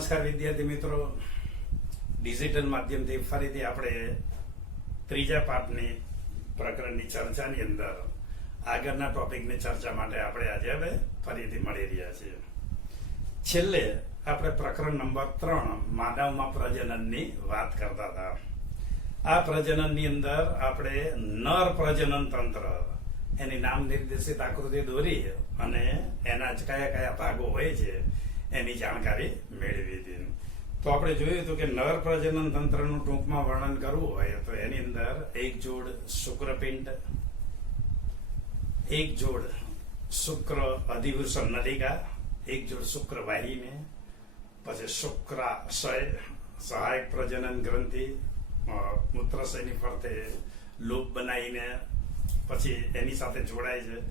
નમસ્કાર વિદ્યાર્થી મિત્રો, ડિજિટલ માધ્યમથી ફરીથી આપણે ત્રીજા પાઠની પ્રકરણની ચર્ચાની અંદર આગળના ટોપિકની ચર્ચા માટે આપણે આજે હવે ફરીથી મળી રહ્યા છીએ. છેલ્લે આપણે પ્રકરણ નંબર 3 માનવમાં પ્રજનનની વાત કરતા હતા. આ પ્રજનનની અંદર આપણે નર પ્રજનન તંત્ર એની નામ નિર્દેશિત આકૃતિ દોરી અને એના કયા કયા ભાગો હોય છે એની જાણકારી મેળવી હતી. તો આપણે જોયું હતું કે નર પ્રજનન તંત્રનું ટૂંકમાં વર્ણન કરવું હોય તો એની અંદર એક જોડ શુક્રપિંડ, એક જોડ શુક્ર અધિવૃષણ નલિકા, એક જોડ શુક્ર વાહિની, પછી શુક્રાશય સહાયક પ્રજનન ગ્રંથિ મૂત્રાશયની ફરતે લૂપ બનાવીને પછી એની સાથે જોડાય છે.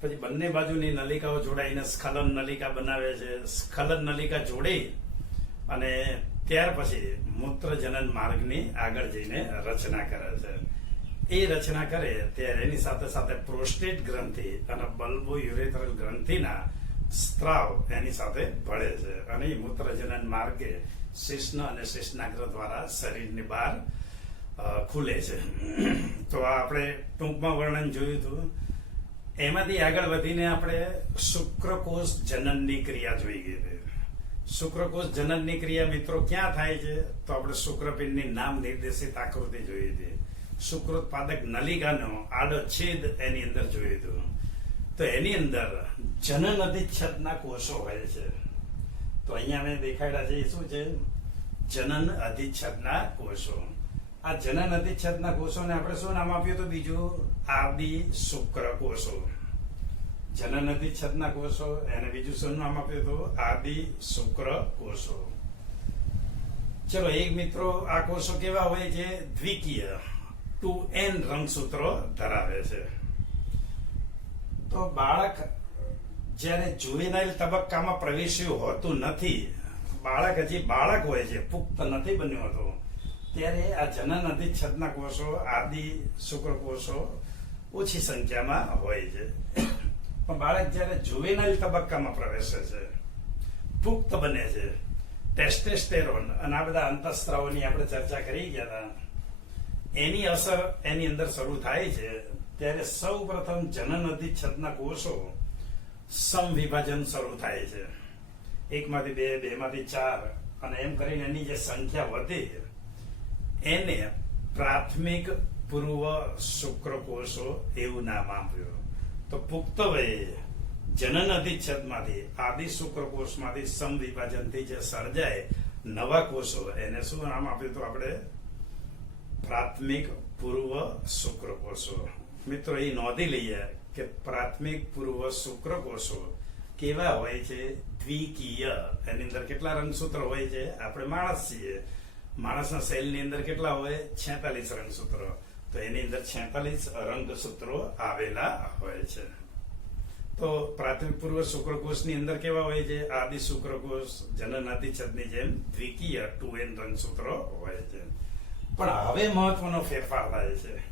પછી બંને બાજુની નલિકાઓ જોડાઈને સ્ખલન નલિકા બનાવે છે. સ્ખલન નલિકા જોડી અને ત્યાર પછી મૂત્રજનન માર્ગની આગળ જઈને રચના કરે છે. એ રચના કરે ત્યારે એની સાથે સાથે પ્રોસ્ટેટ ગ્રંથિ અને બલ્બો યુરેથ્રલ ગ્રંથિના સ્ત્રાવ એની સાથે ભળે છે અને એ મૂત્રજનન માર્ગે શિશ્ન અને શિશ્નાગ્ર દ્વારા શરીરની બહાર ખુલે છે. તો આ આપણે ટૂંકમાં વર્ણન જોયું હતું. એમાંથી આગળ વધીને આપણે શુક્રકોષ જનનની ક્રિયા જોઈ ગઈ હતી. શુક્રકોષ જનનની ક્રિયા મિત્રો ક્યાં થાય છે તો આપણે શુક્રપિંડની નામ નિર્દેશિત આકૃતિ જોઈ હતી. શુક્રોત્પાદક નલિકાનો આડો છેદ એની અંદર જોયું હતું. તો એની અંદર જનન અધિચ્છદના કોષો હોય છે. તો અહીંયા મેં દેખાડ્યા છે એ શું છે? જનન અધિચ્છદના કોષો. આ જનન અધિચ્છદના કોષોને આપણે શું નામ આપ્યું હતું? બીજું આદિ શુક્ર કોષો. જનન અધિચ્છદના કોષો એને બીજું શું નામ આપ્યું હતું? આદિ શુક્ર કોષો. ચલો, એક મિત્રો આ કોષો કેવા હોય છે? દ્વિકીય 2n રંગસૂત્રો ધરાવે છે. તો બાળક જ્યારે જુવેનાઇલ તબક્કામાં પ્રવેશ્યું હોતું નથી, બાળક હજી બાળક હોય છે, પુખ્ત નથી બન્યું હતું, ત્યારે આ જનન અધિચ્છદના કોષો આદિ શુક્ર કોષો ઓછી સંખ્યામાં હોય છે. પણ બાળક જ્યારે જુવેનાઇલ તબક્કામાં પ્રવેશે છે, પુખ્ત બને છે, ટેસ્ટેસ્ટેરોન અને આ બધા અંતઃસ્ત્રાવોની આપણે ચર્ચા કરી ગયા હતા, એની અસર એની અંદર શરૂ થાય છે, ત્યારે સૌ પ્રથમ જનન અધિચ્છદના કોષો સમવિભાજન શરૂ થાય છે. 1 માંથી 2, 2 માંથી 4 અને એમ કરીને એની જે સંખ્યા વધે એને પ્રાથમિક પૂર્વ શુક્રકોષો એવું નામ આપ્યું. તો પુખ્ત વયે જનન અધિચ્છદમાંથી આદિ શુક્રકોષમાંથી સમવિભાજનથી જે સર્જાય નવા કોષો એને શું નામ આપ્યું તો આપણે? પ્રાથમિક પૂર્વ શુક્રકોષો. મિત્રો એ નોંધી લઈએ કે પ્રાથમિક પૂર્વ શુક્રકોષો કેવા હોય છે? દ્વિકીય. એની અંદર કેટલા રંગસૂત્ર હોય છે? આપણે માણસ છીએ, માણસના સેલની અંદર કેટલા હોય? 46 રંગસૂત્ર. તો એની અંદર 46 રંગસૂત્રો આવેલા હોય છે. તો પ્રાથમિક પૂર્વ શુક્રકોષની અંદર કેવા હોય છે? આદિ શુક્રકોષ જનન અધિચ્છદની જેમ દ્વિકીય 2n રંગસૂત્રો હોય છે. પણ હવે મહત્વનો ફેરફાર થાય છે.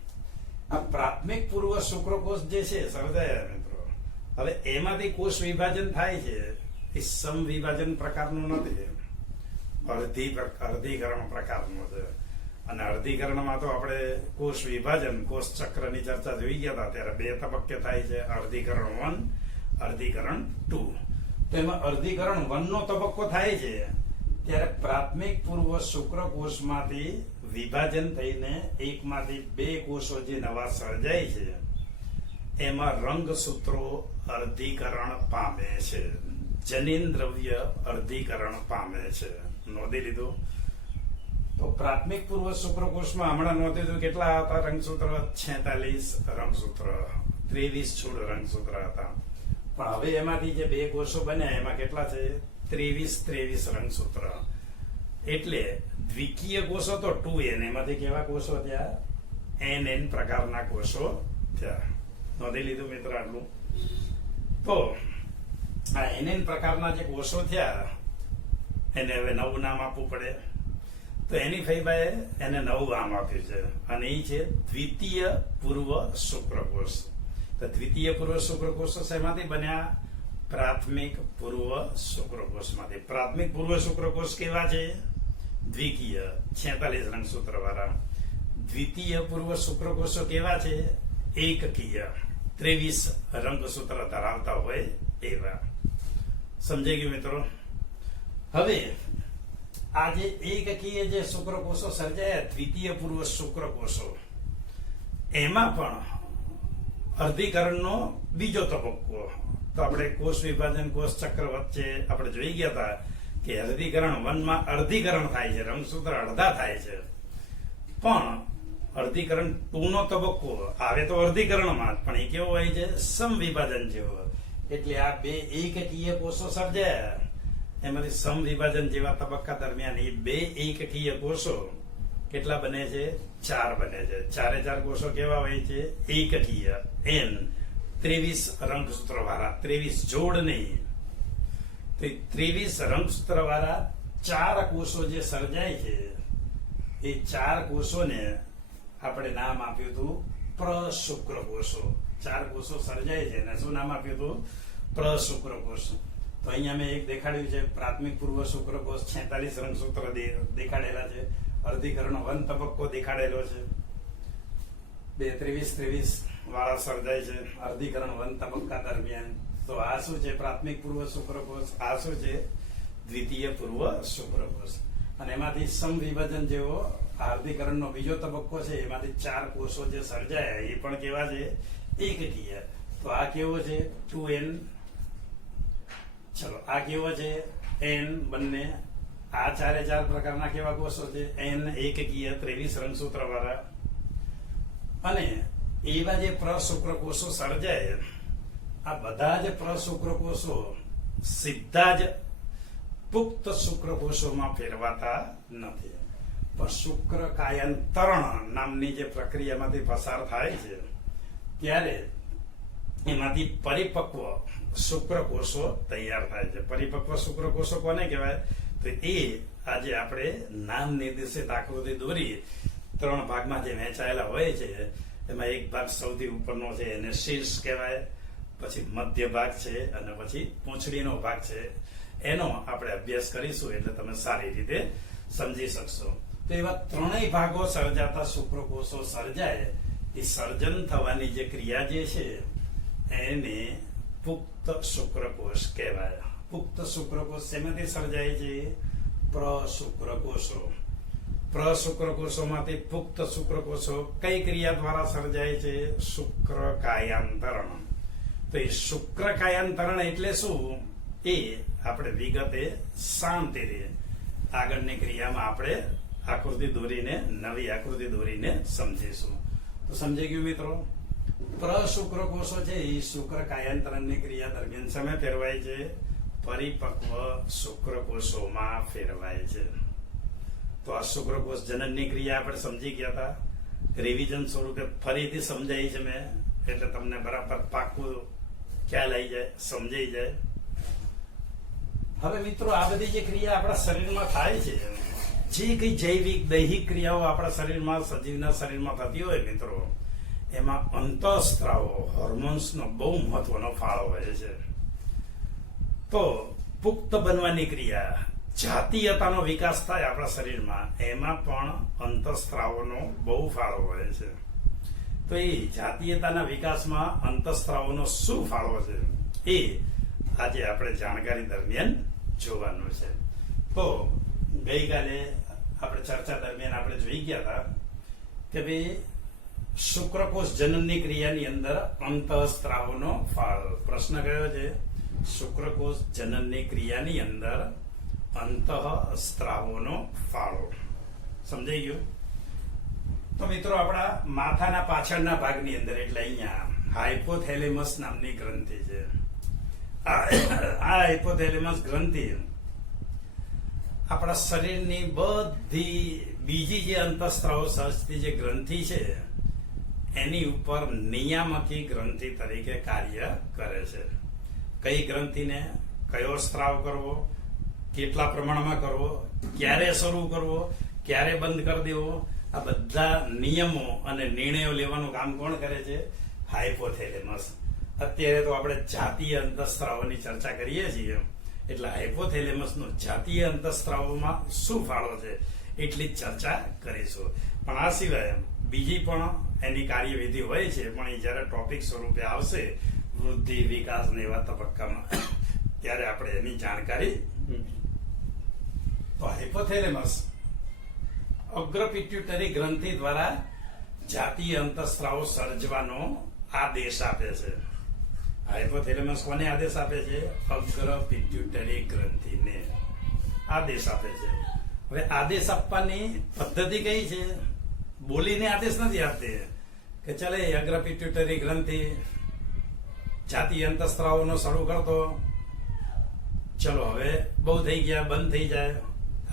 આ પ્રાથમિક પૂર્વ શુક્રકોષ જે છે સર્જાયા મિત્રો, હવે એમાંથી કોષ વિભાજન થાય છે એ સમવિભાજન પ્રકારનું નથી, અર્ધીકરણ પ્રકારનું છે. અને અર્ધીકરણમાં તો આપણે કોષ વિભાજન, કોષ ચક્રની ચર્ચા જોઈ ગયા હતા, ત્યારે 2 તબક્કે થાય છે, અર્ધીકરણ 1, અર્ધીકરણ 2. તો એમાં અર્ધીકરણ 1 નો તબક્કો થાય છે ત્યારે પ્રાથમિક પૂર્વ શુક્રકોષમાંથી વિભાજન થઈને 1 માંથી 2 કોષો જે નવા સર્જાય છે એમાં રંગસૂત્રો અર્ધીકરણ પામે છે, જનીન દ્રવ્ય અર્ધીકરણ પામે છે. નોંધી લીધું? તો પ્રાથમિક પૂર્વ શુક્રકોષમાં હમણાં નોંધ્યું હતું કેટલા હતા રંગસૂત્ર? 46 રંગસૂત્ર, 23 છોડ રંગસૂત્ર હતા. પણ હવે એમાંથી જે 2 કોષો બન્યા એમાં કેટલા છે? 23 રંગસૂત્ર. એટલે દ્વિકીય કોષો તો 2n, એમાંથી કેવા કોષો થયા? nn પ્રકારના કોષો થયા. નોંધી લીધું મિત્ર આટલું? તો આ nn પ્રકારના જે કોષો થયા એને હવે નવું નામ આપવું પડે. તો એની ફઈબાએ એને નવું નામ આપ્યું છે અને એ છે દ્વિતીય પૂર્વ શુક્રકોષ. તો દ્વિતીય પૂર્વ શુક્રકોષો શેમાંથી બન્યા? પ્રાથમિક પૂર્વ શુક્રકોષમાંથી. પ્રાથમિક પૂર્વ શુક્રકોષ કેવા છે? દ્વિકીય 46 રંગસૂત્ર વાળા. દ્વિતીય પૂર્વ શુક્રકોષો કેવા છે? એકકીય 23 રંગસૂત્ર ધરાવતા હોય એવા. સમજાઈ ગયું મિત્રો? હવે આ જે એકકીય જે શુક્રકોષો સર્જાયા, દ્વિતીય પૂર્વ શુક્રકોષો, એમાં પણ અર્ધીકરણનો બીજો તબક્કો. તો આપણે કોષ વિભાજન, કોષ ચક્ર વચ્ચે આપણે જોઈ ગયા હતા કે અર્ધીકરણ 1 માં અર્ધીકરણ થાય છે, રંગસૂત્ર અડધા થાય છે. પણ અર્ધીકરણ 2 નો તબક્કો આવે તો અર્ધીકરણમાં, પણ એ કેવો હોય છે? સમવિભાજન જેવો. એટલે આ બે એકકીય કોષો સર્જાયા, એમાંથી સમવિભાજન જેવા તબક્કા દરમિયાન એ બે એકકીય કોષો કેટલા બને છે? 4 બને છે. 4 કોષો કેવા હોય છે? એકકીય. N 23 રંગસૂત્ર વાળા, 23 જોડ નહીં, તો 23 રંગસૂત્ર વાળા 4 કોષો જે સર્જાય છે, એ 4 કોષોને આપણે નામ આપ્યું હતું પ્રશુક્રકોષો. 4 કોષો સર્જાય છે ને શું નામ આપ્યું હતું? પ્રશુક્રકોષ. તો અહીંયા મેં એક દેખાડ્યું છે, પ્રાથમિક પૂર્વ શુક્રકોષ 46 રંગસૂત્ર દેખાડેલા છે. અર્ધીકરણ 1 તબક્કો દેખાડેલો છે, 23 વાળા સર્જાય છે અર્ધીકરણ 1 તબક્કા દરમિયાન. તો આ શું છે? પ્રાથમિક પૂર્વ શુક્રકોષ. આ શું છે? દ્વિતીય પૂર્વ શુક્રકોષ. અને એમાંથી સમવિભાજન જેવો અર્ધીકરણનો બીજો તબક્કો છે, એમાંથી 4 કોષો જે સર્જાયા એ પણ કેવા છે? એકકીય. તો આ કેવો છે? 2n. ચલો, આ કેવો છે? n. બંને આ 4 પ્રકારના કેવા કોષો છે? n એકકીય 23 રંગસૂત્ર વાળા. અને એવા જે પ્રશુક્રકોષો સર્જાય, આ બધા જ પ્રશુક્રકોષો સીધા જ પુખ્ત શુક્રકોષોમાં ફેરવાતા નથી, પણ શુક્ર કાયાંતરણ નામની જે પ્રક્રિયામાંથી પસાર થાય છે, ત્યારે એમાંથી પરિપક્વ શુક્રકોષો તૈયાર થાય છે. પરિપક્વ શુક્રકોષો કોને કહેવાય? તો એ આજે આપણે નામ નિર્દેશિત આકૃતિ દોરી 3 ભાગમાં જે વહેંચાયેલા હોય છે, એમાં એક ભાગ સૌથી ઉપરનો છે, એને શીર્ષ કહેવાય, પછી મધ્ય ભાગ છે, અને પછી પૂંછડીનો ભાગ છે. એનો આપણે અભ્યાસ કરીશું એટલે તમે સારી રીતે સમજી શકશો. તો એવા 3 ભાગો સર્જાતા શુક્રકોષો સર્જાય, એ સર્જન થવાની જે ક્રિયા જે છે એને પુખ્ત શુક્રકોષ કહેવાય. પુખ્ત શુક્રકોષ શેમાંથી સર્જાય છે? પ્રશુક્રકોષો. પ્રશુક્રકોષોમાંથી પુખ્ત શુક્રકોષો કઈ ક્રિયા દ્વારા સર્જાય છે? શુક્ર કાયાંતરણ. તો એ શુક્ર કાયાંતરણ એટલે શું? એ આપણે વિગતે શાંતિથી આગળની ક્રિયામાં આપણે આકૃતિ દોરીને, નવી આકૃતિ દોરીને સમજીશું. તો સમજી ગયું મિત્રો? પ્રશુક્રકોષો છે એ શુક્ર કાયાંતરણની ક્રિયા દરમિયાન સમય ફેરવાય છે, પરિપક્વ શુક્રકોષોમાં ફેરવાય છે. તો આ શુક્રકોષ જનનની ક્રિયા આપણે સમજી ગયા હતા. રિવિઝન સ્વરૂપે ફરીથી સમજાય છે મેં, એટલે તમને બરાબર પાકું ખ્યાલ આવી જાય, સમજાઈ જાય. હવે મિત્રો, આ બધી જે ક્રિયા આપણા શરીરમાં થાય છે, જે કઈ જૈવિક દૈહિક ક્રિયાઓ આપણા શરીરમાં, સજીવના શરીરમાં થતી હોય મિત્રો, એમાં અંતઃસ્ત્રાવો, હોર્મોન્સનો બહુ મહત્વનો ફાળો હોય છે. તો પુખ્ત બનવાની ક્રિયા, જાતીયતાનો વિકાસ થાય આપણા શરીરમાં, એમાં પણ અંતઃસ્ત્રાવોનો બહુ ફાળો હોય છે. તો એ જાતીયતાના વિકાસમાં અંતઃસ્ત્રાવોનો શું ફાળો છે, એ આજે આપણે જાણકારી દરમિયાન જોવાનું છે. તો ગઈકાલે આપણે ચર્ચા દરમિયાન આપણે જોઈ ગયા હતા કે ભાઈ શુક્રકોષ જનનની ક્રિયાની અંદર અંતઃસ્ત્રાવોનો ફાળો. પ્રશ્ન કયો છે? શુક્રકોષ જનનની ક્રિયાની અંદર અંતઃસ્ત્રાવોનો ફાળો. સમજાઈ ગયું? તો મિત્રો, આપણા માથાના પાછળના ભાગની અંદર, એટલે અહીંયા હાઇપોથેલેમસ નામની ગ્રંથિ છે. આ હાઇપોથેલેમસ ગ્રંથિ આપણા શરીરની બધી બીજી જે અંતઃસ્ત્રાવો સર્જતી જે ગ્રંથિ છે, એની ઉપર નિયામકી ગ્રંથિ તરીકે કાર્ય કરે છે. કઈ ગ્રંથિને કયો સ્ત્રાવ કરવો, કેટલા પ્રમાણમાં કરવો, ક્યારે શરૂ કરવો, ક્યારે બંધ કરી દેવો, આ બધા નિયમો અને નિર્ણયો લેવાનું કામ કોણ કરે છે? હાઇપોથેલેમસ. અત્યારે તો આપણે જાતીય અંતઃસ્ત્રાવોની ચર્ચા કરીએ છીએ, એટલે હાઇપોથેલેમસનો જાતીય અંતઃસ્ત્રાવોમાં શું ફાળો છે એટલી જ ચર્ચા કરીશું. પણ આ સિવાય બીજી પણ એની કાર્યવિધિ હોય છે, પણ એ જયારે ટોપિક સ્વરૂપે આવશે વૃદ્ધિ, વિકાસ ને એવા તબક્કામાં, ત્યારે આપણે એની જાણકારી. તો હાઇપોથેલેમસ અગ્રપિટ્યુટરી ગ્રંથિ દ્વારા જાતીય અંતઃસ્ત્રાવો સર્જવાનો આદેશ આપે છે. હાઇપોથેલેમસ કોને આદેશ આપે છે? અગ્રપિટ્યુટરી ગ્રંથિને આદેશ આપે છે. હવે આદેશ આપવાની પદ્ધતિ કઈ છે? બોલીને આદેશ નથી આપતી કે ચલે અગ્રપિટ્યુટરી ગ્રંથિ જાતીય અંતઃસ્ત્રાવોનો શરૂ કરતો, ચલો હવે બહુ થઈ ગયા, બંધ થઈ જાય.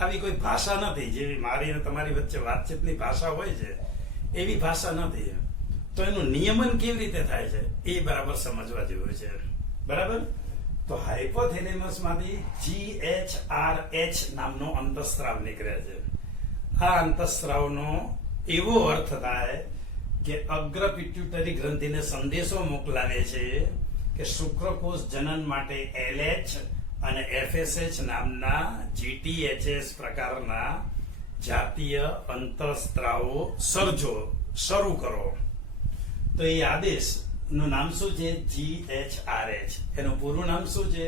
આવી કોઈ ભાષા નથી જેવી મારી અને તમારી વચ્ચે વાતચીતની ભાષા હોય છે, એવી ભાષા નથી. તો એનું નિયમન કેવી રીતે થાય છે એ બરાબર સમજવા જેવું છે. બરાબર? તો હાઇપોથેલેમસ માંથી GHRH નામનો અંતઃસ્ત્રાવ નીકળે છે. આ અંતઃસ્ત્રાવનો એવો અર્થ થાય કે અગ્રપિટ્યુટરી ગ્રંથિને સંદેશો મોકલાવે છે કે શુક્રકોષ જનન માટે LH અને FSH નામના GTHS પ્રકારના જાતીય અંતઃસ્ત્રાવો સર્જો, શરૂ કરો. તો એ આદેશ નું નામ શું છે? GHRH. એનું પૂરું નામ શું છે?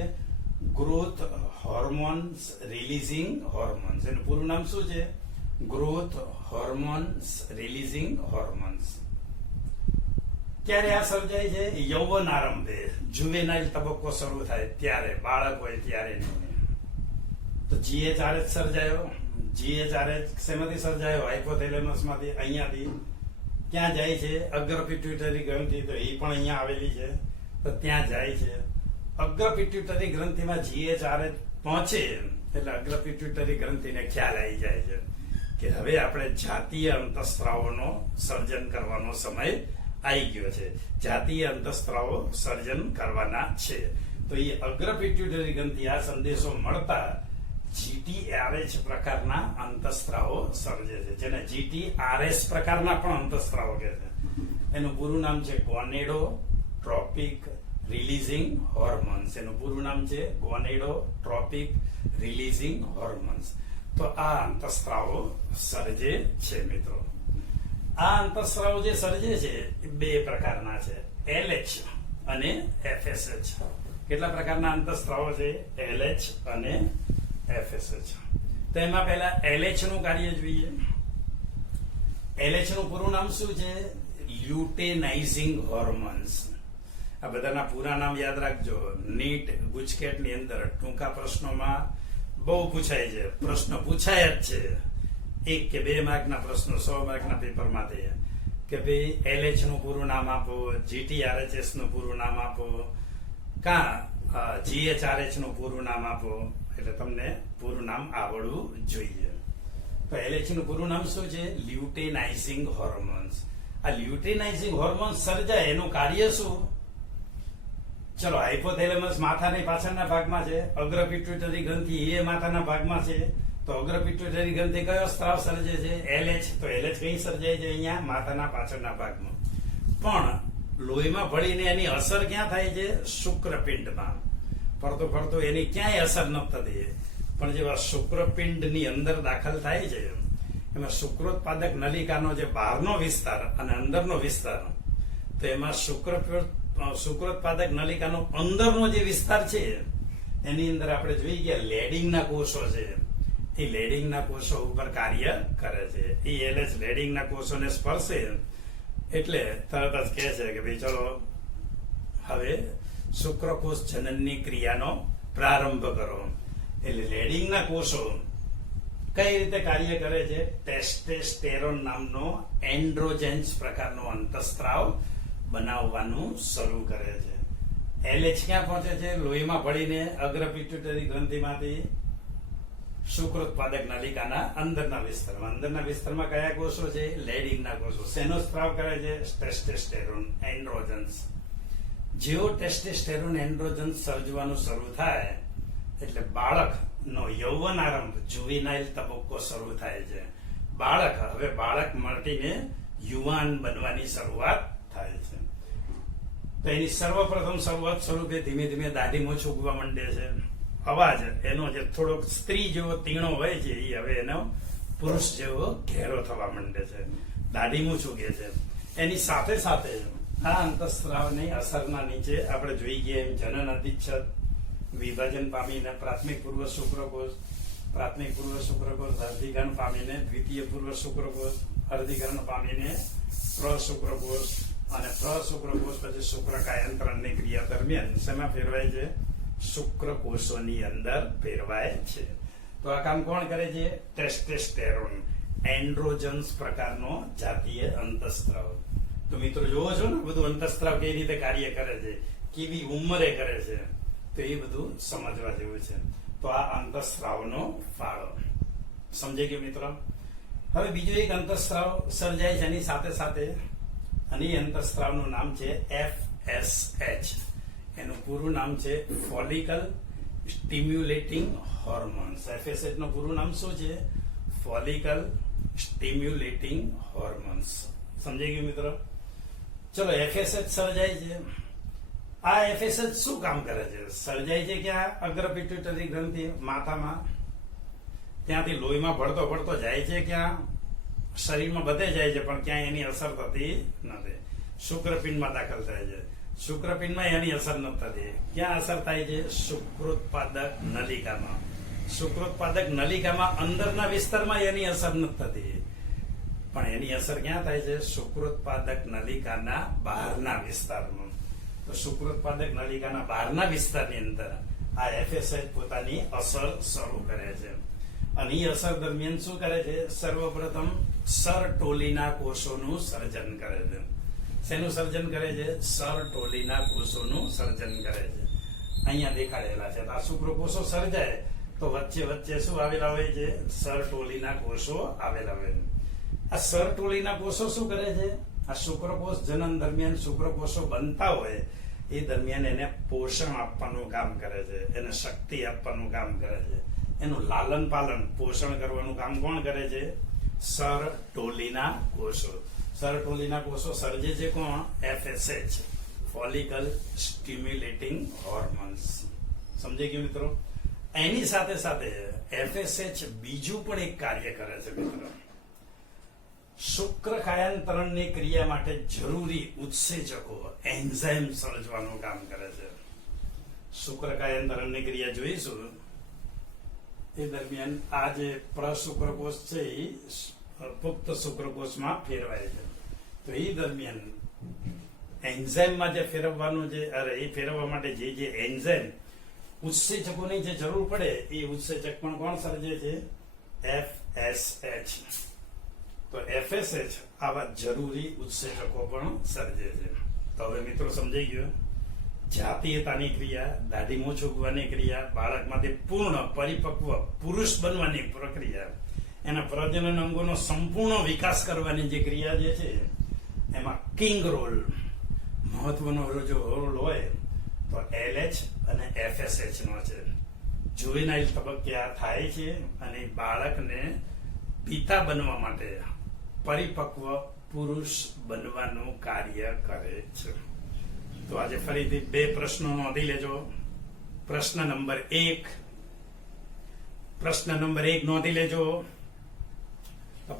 Growth hormones releasing hormones. એનું પૂરું નામ શું છે? Growth hormones releasing hormones. ક્યારે આ સર્જાય છે? યૌવન આરંભે, જુવેનાઇલ તબક્કો શરૂ થાય ત્યારે, બાળક હોય ત્યારે. તો GHRH સર્જાયો. GHRH શેમાંથી સર્જાયો? હાઇપોથેલેમસ માંથી. અહીંયાથી ક્યાં જાય છે? અગ્રપિટ્યુટરી ગ્રંથિ. તો એ પણ અહીંયા આવેલી છે, તો ત્યાં જાય છે. અગ્રપિટ્યુટરી ગ્રંથિમાં GHRH પહોંચે એટલે અગ્રપિટ્યુટરી ગ્રંથિને ખ્યાલ આવી જાય છે કે હવે આપણે જાતીય અંતઃસ્ત્રાવોનો સર્જન કરવાનો સમય આવી ગયો છે, જાતીય અંતઃસ્ત્રાવો સર્જન કરવાના છે. તો એ અગ્રપિટ્યુટરી ગ્રંથિ આ સંદેશો મળતા GTRH પ્રકારના અંતઃસ્ત્રાવો સર્જે છે, જેને GTRS પ્રકારના પણ અંતઃસ્ત્રાવો કહે છે. એનું પૂરું નામ છે ગોનેડોટ્રોપિક રિલીઝિંગ હોર્મોન્સ. એનું પૂરું નામ છે ગોનેડોટ્રોપિક રિલીઝિંગ હોર્મોન્સ. તો આ અંતઃસ્ત્રાવો સર્જે છે. મિત્રો, આ અંતઃસ્ત્રાવો જે સર્જે છે એ બે પ્રકારના છે, LH અને FSH. કેટલા પ્રકારના અંતઃસ્ત્રાવો છે? LH અને FSH. તો એમાં પહેલા LH નું કાર્ય જોઈએ. LH નું પૂરું નામ શું છે? લ્યુટેનાઇઝિંગ હોર્મોન્સ. આ બધાના પૂરા નામ યાદ રાખજો. નીટ, ગુજકેટ ની અંદર ટૂંકા પ્રશ્નોમાં બહુ પૂછાય છે, પ્રશ્ન પૂછાય જ છે. 1 કે 2 માર્કના પ્રશ્નો 100 માર્કના પેપરમાંથી કે ભાઈ LH નું પૂરું નામ આપો, GTRHS નું પૂરું નામ આપો, GHRH નું પૂરું નામ આપો. એટલે તમને પૂરું નામ આવડવું જોઈએ. તો LH નું પૂરું નામ શું છે? લ્યુટેનાઇઝિંગ હોર્મોન્સ. આ લ્યુટેનાઇઝિંગ હોર્મોન્સ સર્જાય એનું કાર્ય શું? ચલો, હાઇપોથેલેમસ માથાની પાછળના ભાગમાં છે, અગ્રપિટ્યુટરી ગ્રંથિ એ માથાના ભાગમાં છે. તો અગ્રપિટ્યુટરી ગ્રંથિ કયો સ્ત્રાવ સર્જે છે? LH. તો LH કઈ સર્જાય છે? અહીંયા માથાના પાછળના ભાગમાં. પણ લોહીમાં ભળીને એની અસર ક્યાં થાય છે? શુક્રપિંડમાં. ફરતો ફરતો એની ક્યાંય અસર ન થતી. પણ જેવા શુક્રપિંડની અંદર દાખલ થાય છે એમાં શુક્રોત્પાદક નલિકાનો જે બહારનો વિસ્તાર અને અંદરનો વિસ્તાર, તો એમાં શુક્રોત્પાદક નલિકાનો અંદરનો જે વિસ્તાર છે એની અંદર આપણે જોઈ ગયા લેડિંગના કોષો છે. એ લેડિંગના કોષો ઉપર કાર્ય કરે છે. એ LH લેડિંગના કોષોને સ્પર્શે એટલે તરત જ કહે છે કે ભાઈ ચલો હવે શુક્રકોષ જનનની ક્રિયાનો પ્રારંભ કરો. એટલે લેડિંગના કોષો કઈ રીતે કાર્ય કરે છે? ટેસ્ટેસ્ટેરોન નામનો એન્ડ્રોજેન્સ પ્રકારનો અંતઃસ્ત્રાવ બનાવવાનું શરૂ કરે છે. LH ક્યાં પહોંચે છે? લોહીમાં ભળીને અગ્રપિટ્યુટરી ગ્રંથિમાંથી શુક્રોત્પાદક નલિકાના અંદરના વિસ્તારમાં. અંદરના વિસ્તારમાં કયા કોષો છે? લેડિંગના કોષો. શેનો સ્ત્રાવ કરે છે? ટેસ્ટેસ્ટેરોન એન્ડ્રોજન્સ. જેવો ટેસ્ટેસ્ટેરોન એન્ડ્રોજન્સ સર્જવાનું શરૂ થાય એટલે બાળકનો યૌવન આરંભ, જુવેનાઇલ તબક્કો શરૂ થાય છે. બાળક મળીને યુવાન બનવાની શરૂઆત થાય છે. તો એની સર્વપ્રથમ શરૂઆત સ્વરૂપે ધીમે ધીમે દાઢી મોછ ઉગવા માંડે છે. અવાજ એનો જે થોડોક સ્ત્રી જેવો તીણો હોય છે એ હવે એનો પુરુષ જેવો ઘેરો થવા માંડે છે, દાઢી મૂછ ઉગે છે. એની સાથે સાથે આ અંતઃસ્રાવની અસરના નીચે આપણે જોઈ ગયા એમ જનન અધિચ્છદ વિભાજન પામીને પ્રાથમિક પૂર્વ શુક્રકોષ, પ્રાથમિક પૂર્વ શુક્રકોષ અર્ધીકરણ પામીને દ્વિતીય પૂર્વ શુક્રકોષ, અર્ધીકરણ પામીને પ્રશુક્રકોષ અને પ્રશુક્રકોષ પછી શુક્રકાયંત્રણની ક્રિયા દરમિયાન શેમાં ફેરવાય છે? શુક્રકોષોની અંદર ફેરવાય છે. તો આ કામ કોણ કરે છે? ટેસ્ટેસ્ટેરોન, એન્ડ્રોજન્સ પ્રકારનો જાતીય અંતઃસ્ત્રાવ. તો મિત્રો જોવો છો ને બધું અંતઃસ્ત્રાવ કઈ રીતે કાર્ય કરે છે, કેવી ઉંમરે કરે છે, તો એ બધું સમજવા જેવું છે. તો આ અંતઃસ્ત્રાવનો ફાળો સમજાઈ ગયો મિત્રો. હવે બીજો એક અંતઃસ્ત્રાવ સર્જાય છે એની સાથે સાથે, અને એ અંતઃસ્ત્રાવનું નામ છે FSH. એનું પૂરું નામ છે ફોલિકલ સ્ટિમ્યુલેટિંગ હોર્મોન્સ. FSH નું પૂરું નામ શું છે? Follicle stimulating hormones. સમજાઈ ગયું મિત્રો? ચલો, FSH સર્જાય છે. આ FSH શું કામ કરે છે? સર્જાય છે ક્યાં? અગ્ર પિટ્યુટરી ગ્રંથિ માથામાં, ત્યાંથી લોહીમાં ભળતો ભળતો જાય છે ક્યાં? શરીરમાં બધે જાય છે, પણ ક્યાંય એની અસર થતી નથી. શુક્રપિંડમાં દાખલ થાય છે. શુક્રપિંડમાં એની અસર નથી થતી. ક્યાં અસર થાય છે? શુક્રોત્પાદક નલિકામાં. શુક્રોત્પાદક નલિકામાં અંદરના વિસ્તારમાં એની અસર નથી થતી, પણ એની અસર ક્યાં થાય છે? શુક્રોત્પાદક નલિકાના બહારના વિસ્તારમાં. તો શુક્રોત્પાદક નલિકાના બહારના વિસ્તારની અંદર આ FSH પોતાની અસર શરૂ કરે છે. અને એ અસર દરમિયાન શું કરે છે? સર્વપ્રથમ સરટોલીના કોષોનું સર્જન કરે છે. શેનું સર્જન કરે છે? સરટોલીના કોષોનું સર્જન કરે છે. અહીંયા દેખાડેલા છે. આ શુક્રકોષો સર્જાય તો વચ્ચે વચ્ચે શું આવેલા હોય છે? સરટોલીના કોષો આવેલા હોય. આ સરટોલીના કોષો શું કરે છે? આ શુક્રકોષ જનન દરમિયાન શુક્રકોષો બનતા હોય એ દરમિયાન એને પોષણ આપવાનું કામ કરે છે, એને શક્તિ આપવાનું કામ કરે છે, એનું લાલન પાલન પોષણ કરવાનું કામ કોણ કરે છે? સરટોલીના કોષો. સરટોલીના કોષો સર્જે છે કોણ? FSH, follicle stimulating hormones. સમજાઈ ગયું મિત્રો? એની સાથે સાથે FSH બીજું પણ એક કાર્ય કરે છે મિત્રો. શુક્રકાયંત્રણની ક્રિયા માટે જરૂરી ઉત્સેચકો એન્ઝાઇમ સર્જવાનું કામ કરે છે. શુક્રકાયંત્રણની ક્રિયા જોઈશું એ દરમિયાન આ જે પ્રશુક્રકોષ છે એ પુખ્ત શુક્રકોષમાં ફેરવાય છે. તો એ દરમિયાન એન્ઝાઇમમાં જે ફેરવવાનું છે, એ ફેરવવા માટે જે એન્ઝાઇમ ઉત્સેચકોની જે જરૂર પડે એ ઉત્સેચક પણ કોણ સર્જે છે? FSH. તો FSH આવા જરૂરી ઉત્સેચકો પણ સર્જે છે. તો હવે મિત્રો સમજાઈ ગયો? જાતીયતાની ક્રિયા, દાઢી મોછ ઉગવાની ક્રિયા, બાળકમાંથી પૂર્ણ પરિપક્વ પુરુષ બનવાની પ્રક્રિયા, એના પ્રજનન અંગોનો સંપૂર્ણ વિકાસ કરવાની જે ક્રિયા જે છે એમાં કિંગ રોલ, મહત્વનો જો રોલ હોય તો LH અને FSH નો છે. જુવેનાઇલ તબક્કે આ થાય છે અને બાળકને પિતા બનવા માટે પરિપક્વ પુરુષ બનવાનું કાર્ય કરે છે. તો આજે ફરીથી બે પ્રશ્નો નોંધી લેજો. પ્રશ્ન નંબર 1 નોંધી લેજો.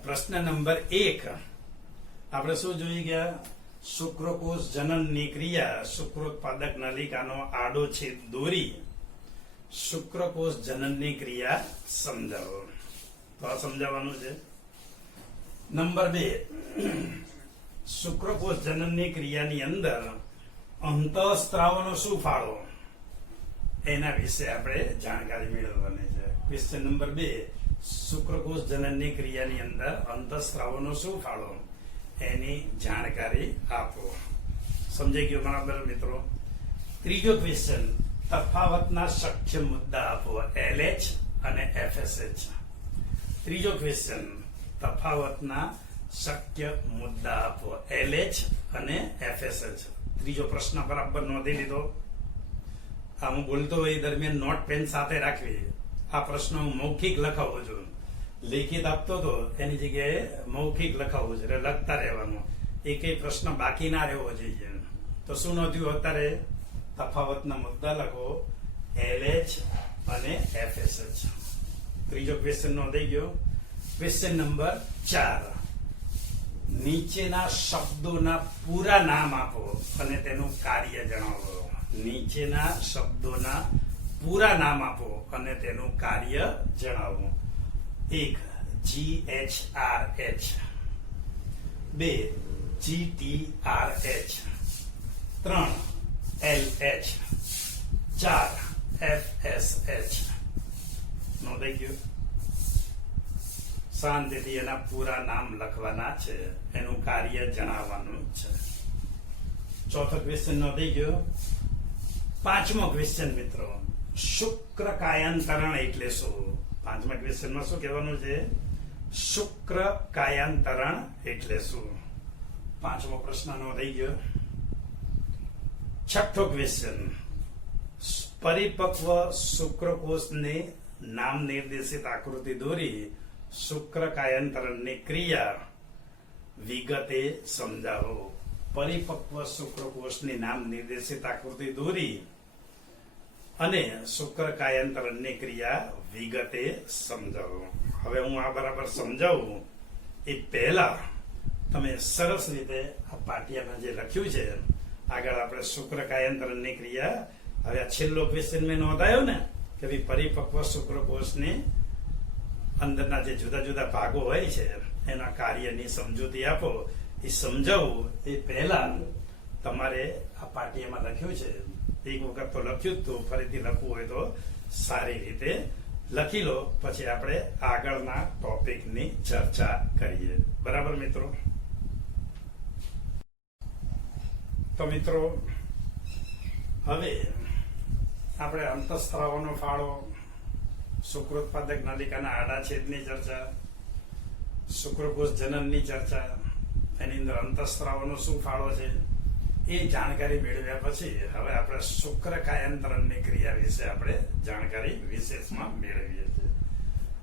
પ્રશ્ન નંબર 1 આપણે શું જોઈ ગયા? શુક્રકોષ જનનની ક્રિયા, શુક્રોત્પાદક નલિકાનો આડો છેદ દોરી શુક્રકોષ જનનની ક્રિયા સમજાવો. તો આ સમજાવવાનું છે. નંબર 2, શુક્રકોષ જનનની ક્રિયાની અંદર અંતઃસ્ત્રાવનો શું ફાળો, એના વિશે આપણે જાણકારી મેળવવાની છે. ક્વેશ્ચન નંબર 2, શુક્રકોષ જનનની ક્રિયાની અંદર અંતઃસ્ત્રાવનો શું ફાળો, એની જાણકારી આપો. સમજાઈ ગયો બરાબર મિત્રો? ત્રીજો ક્વેશ્ચન, તફાવતના શક્ય મુદ્દા આપો, LH અને FSH. ત્રીજો ક્વેશ્ચન, તફાવતના શક્ય મુદ્દા આપો, LH અને FSH. ત્રીજો પ્રશ્ન બરાબર નોંધી લીધો. આ હું બોલતો હોય દરમિયાન નોટ પેન સાથે રાખવી. આ પ્રશ્ન હું મૌખિક લખાવું છું. લેખિત આપતો હતો એની જગ્યાએ મૌખિક લખાવવું છે, એટલે લખતા રહેવાનું. એકેય પ્રશ્ન બાકી ના રહેવો જોઈએ. તો શું નોંધ્યું? અત્યારે તફાવતના મુદ્દા લખો LH અને FSH. ત્રીજો ક્વેશ્ચન નોંધાઈ ગયો. Question number 4. નીચેના શબ્દોના પૂરા નામ આપો અને તેનું કાર્ય જણાવો. નીચેના શબ્દોના પૂરા નામ આપો અને તેનું કાર્ય જણાવો. 1. GHRH, 2. GTRH, 3. LH, 4. FSH. નોંધાઈ ગયું? શાંતિથી એના પૂરા નામ લખવાના છે, એનું કાર્ય જણાવવાનું છે. ચોથો ક્વેશ્ચન નોંધાઈ ગયો. પાંચમો ક્વેશ્ચન મિત્રો, શુક્ર કાયાંતરણ એટલે શું? પાંચમા ક્વેશ્ચનમાં શું કહેવાનું છે? શુક્ર કાયાંતરણ એટલે શું? પાંચમો પ્રશ્ન નોંધાઈ ગયો. છઠ્ઠો ક્વેશ્ચન, પરિપક્વ શુક્રકોષને નામ નિર્દેશિત આકૃતિ દોરી શુક્ર કાયાંતરણની ક્રિયા વિગતે સમજાવો. પરિપક્વ શુક્રકોષની નામ નિર્દેશિત આકૃતિ દોરી અને શુક્ર કાયાંતરણની ક્રિયા વિગતે સમજાવો. હવે હું આ બરાબર સમજાવું એ પહેલા તમે સરસ રીતે આ પાટિયામાં જે લખ્યું છે આગળ આપણે શુક્ર કાયાંતરણની ક્રિયા, હવે આ છેલ્લો ક્વેશ્ચન મેં નોંધાયો ને કે ભાઈ પરિપક્વ શુક્રકોષની અંદરના જે જુદા જુદા ભાગો હોય છે એના કાર્યની સમજૂતી આપો. એ સમજાવવું એ પહેલા તમારે આ પાટિયામાં લખ્યું છે, એક વખત તો લખ્યું જ તો ફરીથી લખવું હોય તો સારી રીતે લખી લો. પછી આપણે આગળના ટોપિકની ચર્ચા કરીએ. બરાબર મિત્રો? તો મિત્રો હવે આપણે અંતઃસ્ત્રાવનો ફાળો, શુક્રોત્પાદક નલિકાના આડાછેદની ચર્ચા, શુક્રકોષ જનનની ચર્ચા, એની અંદર અંતઃસ્ત્રાવનો શું ફાળો છે એ જાણકારી મેળવ્યા પછી હવે આપણે શુક્ર કાયાંતરણની ક્રિયા વિશે આપણે જાણકારી વિશેષમાં મેળવીએ છીએ.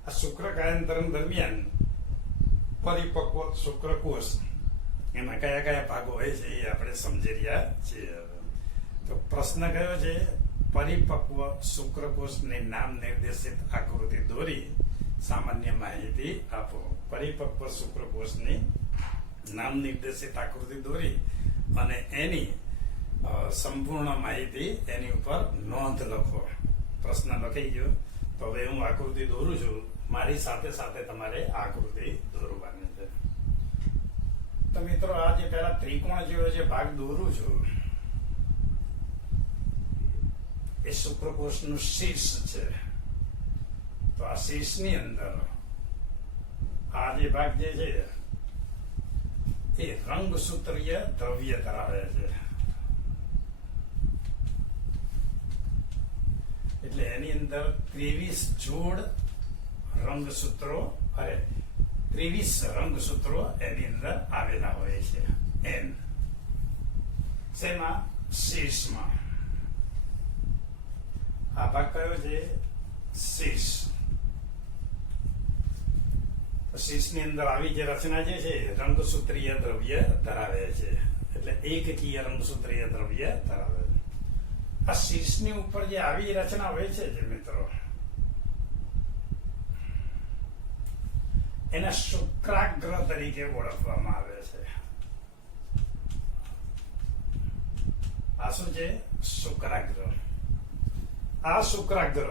આ શુક્ર કાયાંતરણ દરમિયાન પરિપક્વ શુક્રકોષ એમાં કયા કયા ભાગો હોય છે એ આપણે સમજી રહ્યા છીએ. તો પ્રશ્ન કયો છે? પરિપક્વ શુક્રકોષની નામ નિર્દેશિત આકૃતિ દોરી સામાન્ય માહિતી આપો. પરિપક્વ શુક્રકોષની નામ નિર્દેશિત આકૃતિ દોરી અને એની સંપૂર્ણ માહિતી એની ઉપર નોંધ લખો. પ્રશ્ન લખાઈ ગયો. તો હવે હું આકૃતિ દોરું છું, મારી સાથે સાથે તમારે આકૃતિ દોરવાની છે. તો મિત્રો આ જે પેલા ત્રિકોણ જેવો જે ભાગ દોરું છું એ શુક્રકોષનું શીર્ષ છે. તો આ શીર્ષની અંદર આ જે ભાગ જે છે એ રંગસૂત્રીય દ્રવ્ય ધરાવે છે. એટલે એની અંદર 23 જોડ રંગસૂત્રો 23 રંગસૂત્રો એની અંદર આવેલા હોય છે. એન શેમાં? શીર્ષમાં. આ ભાગ કયો છે? શીર્ષ. શીર્ષની અંદર આવી જે રચના જે છે રંગસૂત્રીય દ્રવ્ય ધરાવે છે. એટલે એકકીય રંગસૂત્રીય દ્રવ્ય ધરાવે છે. આ શીર્ષની ઉપર જે આવી રચના હોય છે જે મિત્રો એને શુક્રાગ્ર તરીકે ઓળખવામાં આવે છે. આ શું છે? શુક્રાગ્ર. આ શુક્રાગ્ર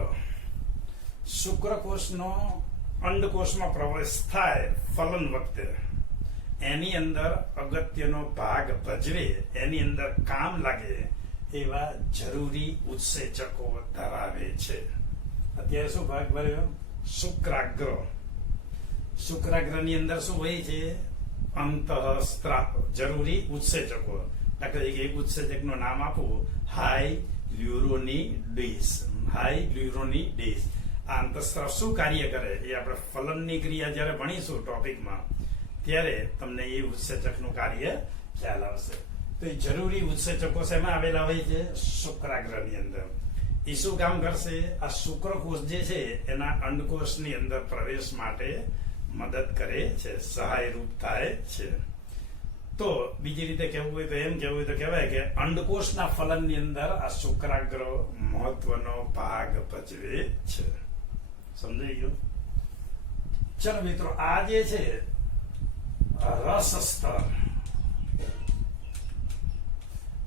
શુક્રકોષનો અંડકોષમાં પ્રવેશ થાય ફલન વખતે એની અંદર અગત્યનો ભાગ ભજવે, એની અંદર કામ લાગે એવા જરૂરી ઉત્સેચકો ધરાવે છે. અત્યારે શું ભાગ ભર્યો? શુક્રાગ્ર. શુક્રાગ્રની અંદર શું હોય છે? અંતઃસ્ત્રાવ જરૂરી ઉત્સેચકો. દાખલા તરીકે એક ઉત્સેચકનું નામ આપું, હાઇલ્યુરોનિડેઝ. હાઇલ્યુરોનિડેઝ. આ અંતઃસ્ત્રાવ શું કાર્ય કરે એ આપણે ફલનની ક્રિયા જ્યારે ભણીશું ટોપિકમાં ત્યારે તમને એ ઉત્સેચકનું કાર્ય ખ્યાલ આવશે. તો એ જરૂરી ઉત્સેચકો શેમાં આવેલા હોય છે? શુક્રાગ્રની અંદર. એ શું કામ કરશે? આ શુક્રકોષ જે છે એના અંડકોષની અંદર પ્રવેશ માટે મદદ કરે છે, સહાયરૂપ થાય છે. તો બીજી રીતે કહેવું હોય તો એમ કહેવું હોય તો કહેવાય કે અંડકોષના ફલનની અંદર આ શુક્રાગ્ર મહત્વનો ભાગ ભજવે છે. સમજાઈ ગયું? ચલો મિત્રો, આ જે છે રસ સ્તર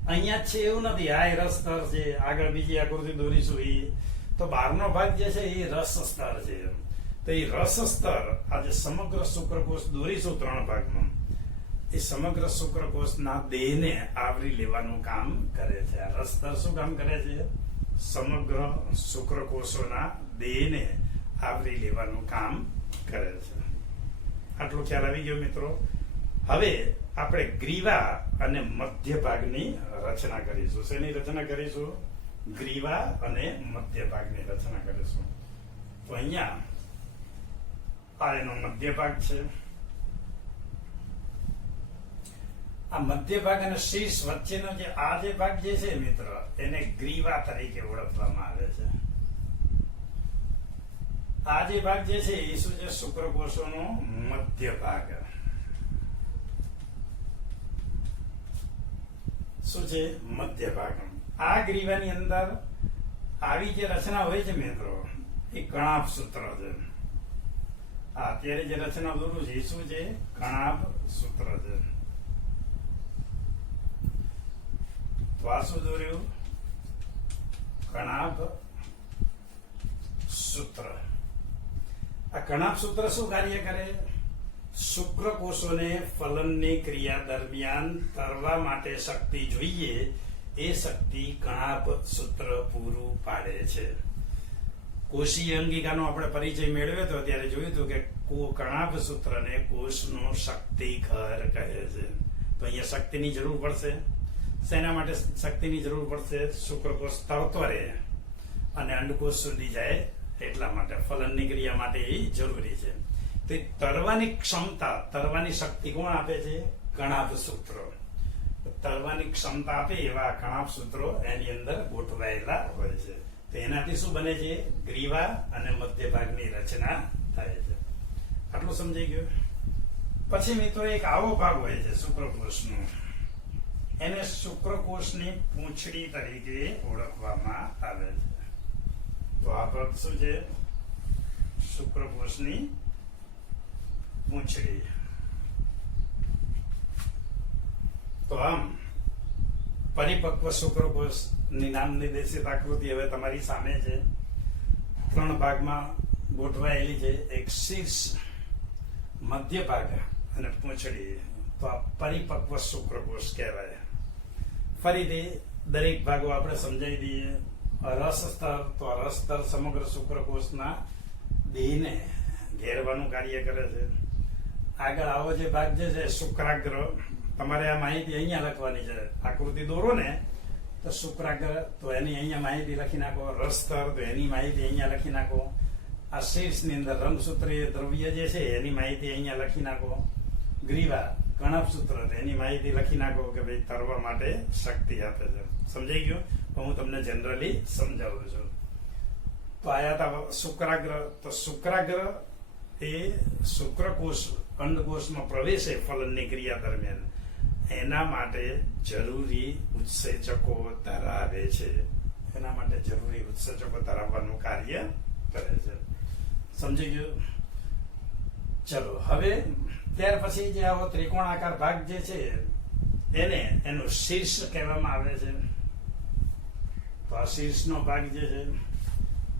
અહીંયા છે એવું નથી. આ રસ સ્તર છે. આગળ બીજી આકૃતિ દોરીશું એ તો બહારનો ભાગ જે છે એ રસ સ્તર છે. તો એ રસ સ્તર આજે સમગ્ર શુક્રકોષ દોરીશું 3 ભાગમાં. એ સમગ્ર શુક્રકોષના દેહને આવરી લેવાનું કામ કરે છે. આ રસ સ્તર શું કામ કરે છે? સમગ્ર શુક્રકોષોના દેહને આવરી લેવાનું કામ કરે છે. આટલો ખ્યાલ આવી ગયો મિત્રો. હવે આપણે ગ્રીવા અને મધ્ય ભાગની રચના કરીશું. શેની રચના કરીશું? ગ્રીવા અને મધ્ય ભાગની રચના કરીશું. તો અહીંયા આ એનો મધ્ય ભાગ છે. આ મધ્ય ભાગ અને શીર્ષ વચ્ચેનો જે આ જે ભાગ જે છે મિત્ર, એને ગ્રીવા તરીકે ઓળખવામાં આવે છે. આ જે ભાગ જે છે એ શું છે? શુક્રકોષોનો મધ્ય ભાગ. શું છે? મધ્ય ભાગ. આ ગ્રીવાની અંદર આવી જે રચના હોય છે મિત્રો, એ કણાભ સૂત્ર છે. અત્યારે જે રચના દોરું છે એ શું છે? કણાભ સૂત્ર છે. તો આ શું દોર્યું? કણાભ સૂત્ર. આ કણાભ સૂત્ર શું કાર્ય કરે? શુક્રકોષોને ફલનની ક્રિયા દરમિયાન તરવા માટે શક્તિ જોઈએ એ શક્તિ કણાભ સૂત્ર પૂરું પાડે છે. કોષીય અંગિકાનો આપણે પરિચય મેળવ્યો હતો ત્યારે જોયું હતું કે કણાભ સૂત્રને કોષનો શક્તિ ઘર કહે છે. તો અહીંયા શક્તિની જરૂર પડશે. શેના માટે શક્તિની જરૂર પડશે? શુક્રકોષ તરતો રહે અને અંડકોષ સુધી જાય એટલા માટે, ફલનની ક્રિયા માટે એ જરૂરી છે. તો તરવાની ક્ષમતા, તરવાની શક્તિ કોણ આપે છે? કણાભ સૂત્રો. તરવાની ક્ષમતા આપે એવા કણાભ સૂત્રો એની અંદર ગોઠવાયેલા હોય છે. તો એનાથી શું બને છે? ગ્રીવા અને મધ્ય ભાગની રચના થાય છે. આટલું સમજાઈ ગયું? પછી મિત્રો એક આવો ભાગ હોય છે શુક્રકોષનો, એને શુક્રકોષની પૂંછડી તરીકે ઓળખવામાં આવે છે. તો આ ભાગ શું છે? શુક્રકોષની પૂંછડી. તો આમ પરિપક્વ શુક્રકોષની નામ નિર્દેશિત આકૃતિ હવે તમારી સામે છે. 3 ભાગમાં ગોઠવાયેલી છે. એક શીર્ષ, મધ્ય ભાગ અને પૂંછડી. તો આ પરિપક્વ શુક્રકોષ કહેવાય. ફરીથી દરેક ભાગો આપણે સમજાવી દઈએ. રસ સ્તર, તો રસ સ્તર સમગ્ર શુક્રકોષના દેહને ઘેરવાનું કાર્ય કરે છે. આગળ આવો જે ભાગ જે છે શુક્રાગ્ર, તમારે આ માહિતી અહીંયા લખવાની છે. આકૃતિ દોરો ને તો શુક્રાગ્ર, તો એની અહીંયા માહિતી લખી નાખો. રસ સ્તર, તો એની માહિતી અહીંયા લખી નાખો. આ શીર્ષની અંદર રંગસૂત્રીય દ્રવ્ય જે છે એની માહિતી અહીંયા લખી નાખો. ગ્રીવા, કણાભ સૂત્ર, એની માહિતી લખી નાખો કે ભાઈ તરવા માટે શક્તિ આપે છે. સમજાઈ ગયું? તો હું તમને જનરલી સમજાવું છું. તો આયા હતા શુક્રાગ્ર. તો શુક્રાગ્ર એ શુક્રકોષ અંડકોષમાં પ્રવેશે ફલનની ક્રિયા દરમિયાન, એના માટે જરૂરી ઉત્સેચકો ધરાવે છે. એના માટે જરૂરી ઉત્સેચકો ધરાવવાનું કાર્ય કરે છે. સમજી ગયું? ચલો હવે ત્યાર પછી જે આવો ત્રિકોણાકાર ભાગ જે છે એને એનું શીર્ષ કહેવામાં આવે છે. તો આ શીર્ષનો ભાગ જે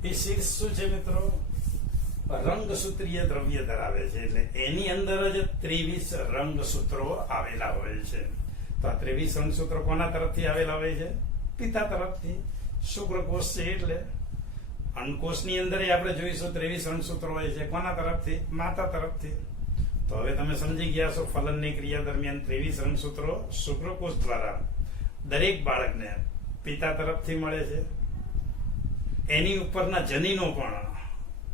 છે એ શીર્ષ શું છે મિત્રો? રંગસૂત્રીય દ્રવ્ય ધરાવે છે. એટલે એની અંદર જ 23 રંગસૂત્રો આવેલા હોય છે. તો આ 23 રંગસૂત્રો કોના તરફથી આવેલા હોય છે? પિતા તરફથી. શુક્રકોષ છે એટલે અંડકોષની અંદર આપણે જોઈશું 23 રંગસૂત્રો હોય છે. કોના તરફથી? માતા તરફથી. તો હવે તમે સમજી ગયા છો ફલનની ક્રિયા દરમિયાન 23 રંગસૂત્રો શુક્રકોષ દ્વારા દરેક બાળકને પિતા તરફથી મળે છે. એની ઉપરના જનીનો પણ,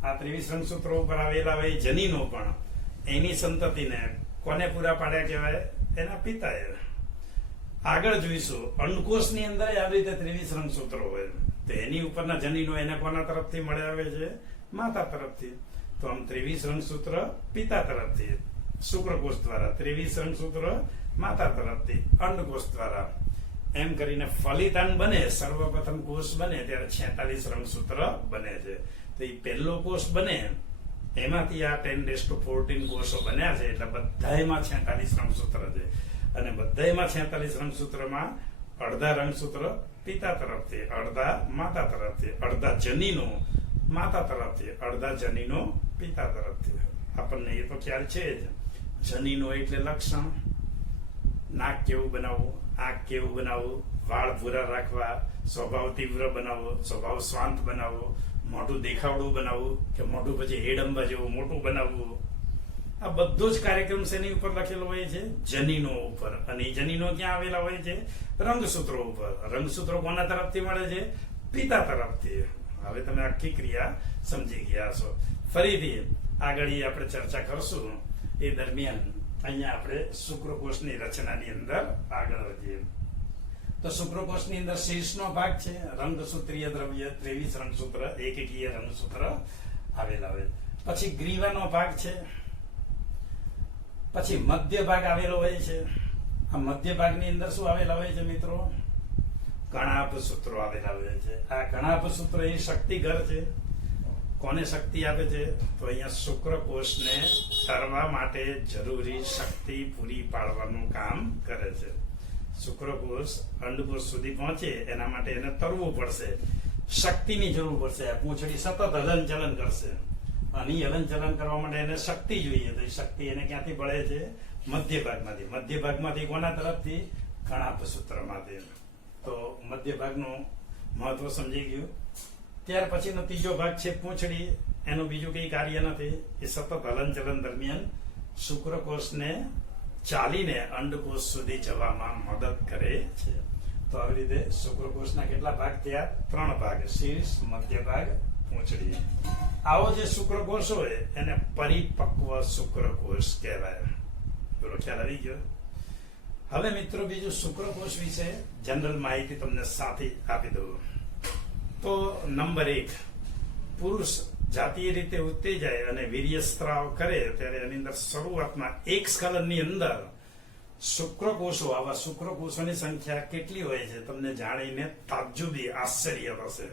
આ 23 રંગસૂત્રો ઉપર આવેલા હોય જનીનો પણ એની સંતતિને કોને પૂરા પાડ્યા કહેવાય? એના પિતાએ. આગળ જોઈશું અંડકોષની અંદર આવી રીતે 23 રંગસૂત્રો હોય તો એની ઉપરના જનીનો એને કોના તરફથી મળે આવે છે? માતા તરફથી. તો આમ 23 રંગસૂત્ર પિતા તરફથી શુક્રકોષ દ્વારા, 23 રંગસૂત્ર માતા તરફથી અંડકોષ દ્વારા એમ કરીને ફલિતાંડ બને, સર્વપ્રથમ કોષ બને ત્યારે 46 રંગસૂત્ર બને છે. તો એ પહેલો કોષ બને એમાંથી આ 10⁻14 કોષો બન્યા છે. એટલે બધાયમાં 46 રંગસૂત્ર છે. અને બધાયમાં 46 રંગસૂત્રમાં અડધા રંગસૂત્ર પિતા તરફથી, અડધા માતા તરફથી, અડધા જનીનો માતા તરફથી, અડધા જનીનો પિતા તરફથી. આપણને એ તો ખ્યાલ છે જ. જનીનો એટલે લક્ષણ, નાક કેવું બનાવવું, આંખ કેવું બનાવવું, વાળ ભૂરા રાખવા, સ્વભાવ તીવ્ર બનાવવો, સ્વભાવ શાંત બનાવવો, મોઢું દેખાવડું બનાવવું કે મોઢું પછી હેડંબા જેવું મોટું બનાવવું. આ બધો જ કાર્યક્રમ શેની ઉપર લખેલો હોય છે? જનીનો ઉપર. અને એ જનીનો ક્યાં આવેલા હોય છે? રંગસૂત્રો ઉપર. રંગસૂત્રો કોના તરફથી મળે છે? પિતા તરફથી. હવે તમે આખી ક્રિયા સમજી ગયા છો. ફરીથી આગળ આપણે ચર્ચા કરશું. એ દરમિયાન અહીંયા આપણે શુક્રકોષની રચનાની અંદર આગળ વધીએ. તો શુક્રકોષની અંદર શીર્ષનો ભાગ છે, રંગસૂત્રીય દ્રવ્ય 23 રંગસૂત્ર, એકકીય રંગસૂત્ર આવેલા હોય. પછી ગ્રીવાનો ભાગ છે, પછી મધ્ય ભાગ આવેલો હોય છે. આ મધ્ય ભાગની અંદર શું આવેલા હોય છે મિત્રો? કણાભ સૂત્રો આવેલા હોય છે. આ કણાભ સૂત્ર એ શક્તિઘર છે. કોને શક્તિ આપે છે? તો અહીંયા શુક્રકોષને તરવા માટે જરૂરી શક્તિ પૂરી પાડવાનું કામ કરે છે. શુક્રકોષ અંડકોષ સુધી પહોંચે એના માટે એને તરવું પડશે, શક્તિની જરૂર પડશે. આ પૂંછડી સતત હલનચલન કરશે અને હલનચલન કરવા માટે એને શક્તિ જોઈએ. તો એ શક્તિ એને ક્યાંથી મળે છે? મધ્ય ભાગમાંથી. મધ્ય ભાગમાંથી કોના તરફથી? કણાભ સૂત્રમાંથી. તો મધ્ય ભાગનું મહત્વ સમજી ગયું. ત્યાર પછીનો ત્રીજો ભાગ છે પૂંછડી. એનું બીજું કઈ કાર્ય નથી. એ સતત હલનચલન દરમિયાન શુક્રકોષને ચાલીને અંડકોષ સુધી જવામાં મદદ કરે છે. તો આવી રીતે શુક્રકોષના કેટલા ભાગ થયા? 3 ભાગ, શીર્ષ, મધ્ય ભાગ, પૂંછડી. આવો જે શુક્રકોષ હોય એને પરિપક્વ શુક્રકોષ કહેવાય. બોલો, ખ્યાલ આવી ગયો? હવે મિત્રો બીજું શુક્રકોષ વિશે જનરલ માહિતી તમને સાથે આપી દઉં. તો નંબર 1, પુરુષ જાતીય રીતે ઉત્તેજાય અને વીર્યસ્ત્રાવ કરે ત્યારે એની અંદર શરૂઆતમાં એક સ્ખલનની અંદર શુક્રકોષો, આવા શુક્રકોષોની સંખ્યા કેટલી હોય છે તમને જાણીને તાજ્જુબી, આશ્ચર્ય થશે.